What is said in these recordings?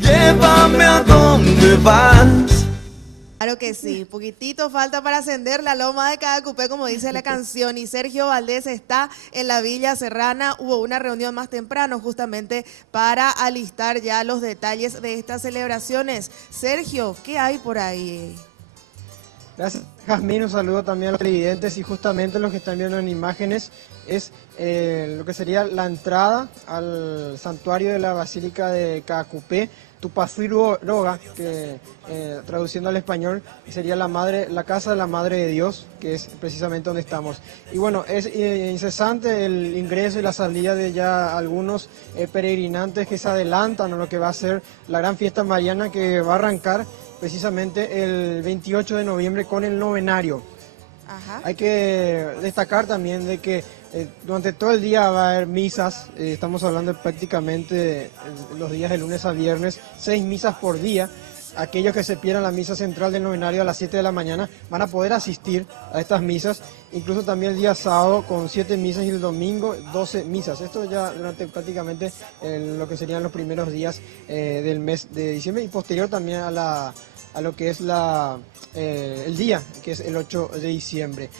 Llévame a donde vas. Claro que sí, poquitito falta para ascender la loma de Caacupé, como dice la canción, y Sergio Valdés está en la Villa Serrana. Hubo una reunión más temprano justamente para alistar ya los detalles de estas celebraciones. Sergio, ¿qué hay por ahí? Gracias, Jazmín. Un saludo también a los televidentes, y justamente lo que están viendo en imágenes es lo que sería la entrada al santuario de la Basílica de Caacupé, Tupaciru Roga, que traduciendo al español sería la casa de la Madre de Dios, que es precisamente donde estamos. Y bueno, es incesante el ingreso y la salida de ya algunos peregrinantes que se adelantan a lo que va a ser la gran fiesta mariana, que va a arrancar precisamente el 28 de noviembre con el novenario. Ajá. Hay que destacar también de que durante todo el día va a haber misas. Estamos hablando de prácticamente los días de lunes a viernes, 6 misas por día. Aquellos que se pierdan la misa central del novenario a las 7 de la mañana van a poder asistir a estas misas, incluso también el día sábado con 7 misas y el domingo 12 misas. Esto ya durante prácticamente lo que serían los primeros días del mes de diciembre, y posterior también a lo que es el día, que es el 8 de diciembre.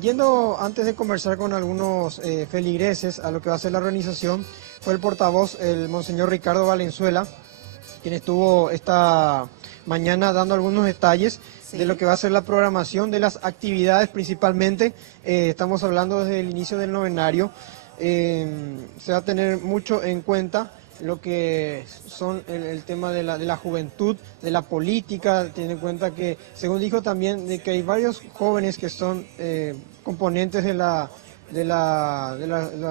Yendo antes de conversar con algunos feligreses a lo que va a ser la organización, fue el portavoz, el monseñor Ricardo Valenzuela, quien estuvo esta mañana dando algunos detalles de lo que va a ser la programación de las actividades. Principalmente estamos hablando desde el inicio del novenario. Se va a tener mucho en cuenta lo que son el tema de la juventud, de la política. Tiene en cuenta que, según dijo también, de que hay varios jóvenes que son componentes de los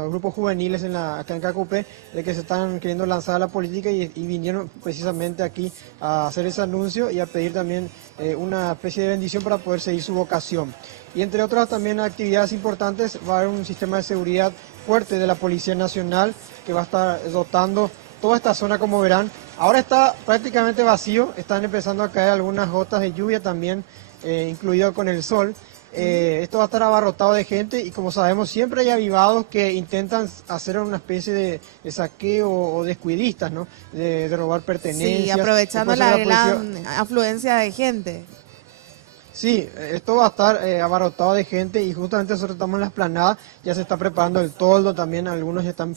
grupos juveniles acá en Caacupé, de que se están queriendo lanzar a la política, y vinieron precisamente aquí a hacer ese anuncio y a pedir también una especie de bendición para poder seguir su vocación. Y entre otras también actividades importantes, va a haber un sistema de seguridad fuerte de la Policía Nacional, que va a estar dotando toda esta zona, como verán. Ahora está prácticamente vacío, están empezando a caer algunas gotas de lluvia también, incluido con el sol. Esto va a estar abarrotado de gente, y como sabemos siempre hay avivados que intentan hacer una especie de saqueo o descuidistas, ¿no? De robar pertenencias. Sí, aprovechando la gran afluencia de gente. Sí, esto va a estar abarrotado de gente, y justamente nosotros estamos en la explanada, ya se está preparando el toldo, también algunos ya están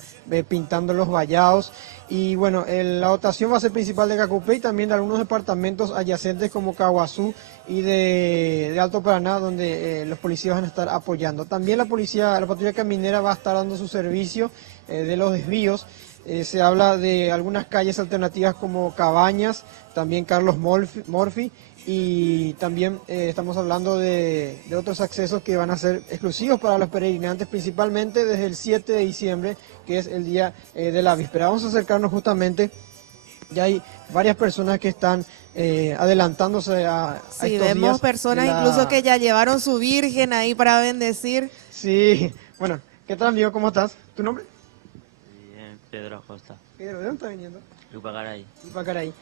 pintando los vallados. Y bueno, la dotación va a ser principal de Caacupé y también de algunos departamentos adyacentes como Caguazú y de Alto Paraná, donde los policías van a estar apoyando. También la patrulla caminera va a estar dando su servicio de los desvíos. Se habla de algunas calles alternativas como Cabañas, también Carlos Morphy, y también estamos hablando de otros accesos que van a ser exclusivos para los peregrinantes, principalmente desde el 7 de diciembre, que es el día de la víspera. Vamos a acercarnos justamente, ya hay varias personas que están adelantándose a estos días. Sí, vemos personas incluso que ya llevaron su virgen ahí para bendecir. Sí, bueno, ¿qué tal, amigo? ¿Cómo estás? ¿Tu nombre? Bien, Pedro Acosta. Pedro, ¿de dónde estás viniendo? Lupacaray. Lupacaray.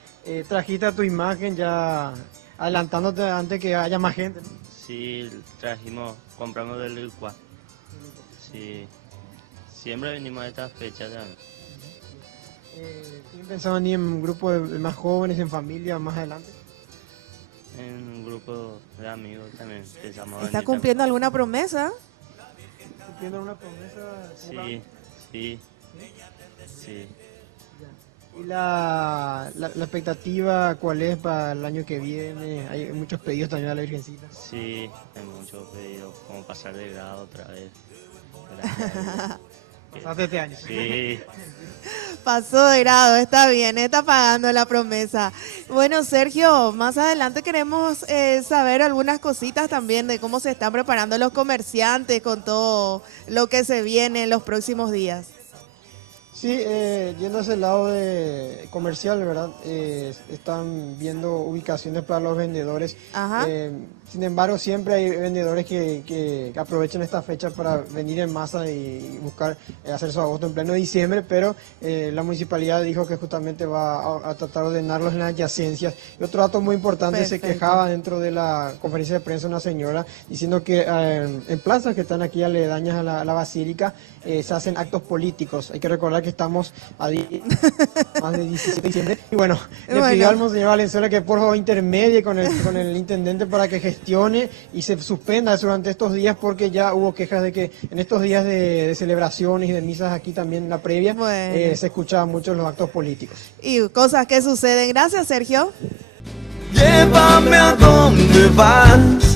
Trajiste tu imagen ya adelantándote antes que haya más gente, ¿no? Sí, compramos del Lucua. Sí, siempre venimos a estas fechas también. ¿Tienen pensado ni en un grupo de más jóvenes, en familia, más adelante? En un grupo de amigos también pensamos. ¿Está cumpliendo alguna promesa? ¿Cumpliendo una promesa? Sí, sí, sí. ¿Y la expectativa cuál es para el año que viene? Hay muchos pedidos también a la Virgencita. Sí, hay muchos pedidos, como pasar de grado otra vez. ¿Pasaste este año? Sí. Pasó de grado, está bien, está pagando la promesa. Bueno, Sergio, más adelante queremos saber algunas cositas también de cómo se están preparando los comerciantes con todo lo que se viene en los próximos días. Sí, yendo hacia el lado comercial, ¿verdad? Están viendo ubicaciones para los vendedores. Ajá. Sin embargo, siempre hay vendedores que aprovechan esta fecha para venir en masa y buscar hacer su agosto en pleno diciembre, pero la municipalidad dijo que justamente va a tratar de ordenarlos en las adyacencias. Y otro dato muy importante, Perfecto. se quejaba dentro de la conferencia de prensa una señora diciendo que en plazas que están aquí aledañas a la basílica se hacen actos políticos. Hay que recordar que que estamos a más de 17 de diciembre. Y bueno, le pidió al monseñor Valenzuela que por favor intermedie con el intendente para que gestione y se suspenda durante estos días, porque ya hubo quejas de que en estos días de celebraciones y de misas aquí también en la previa se escuchaban mucho los actos políticos. Y cosas que suceden. Gracias, Sergio. Llévame a donde vas.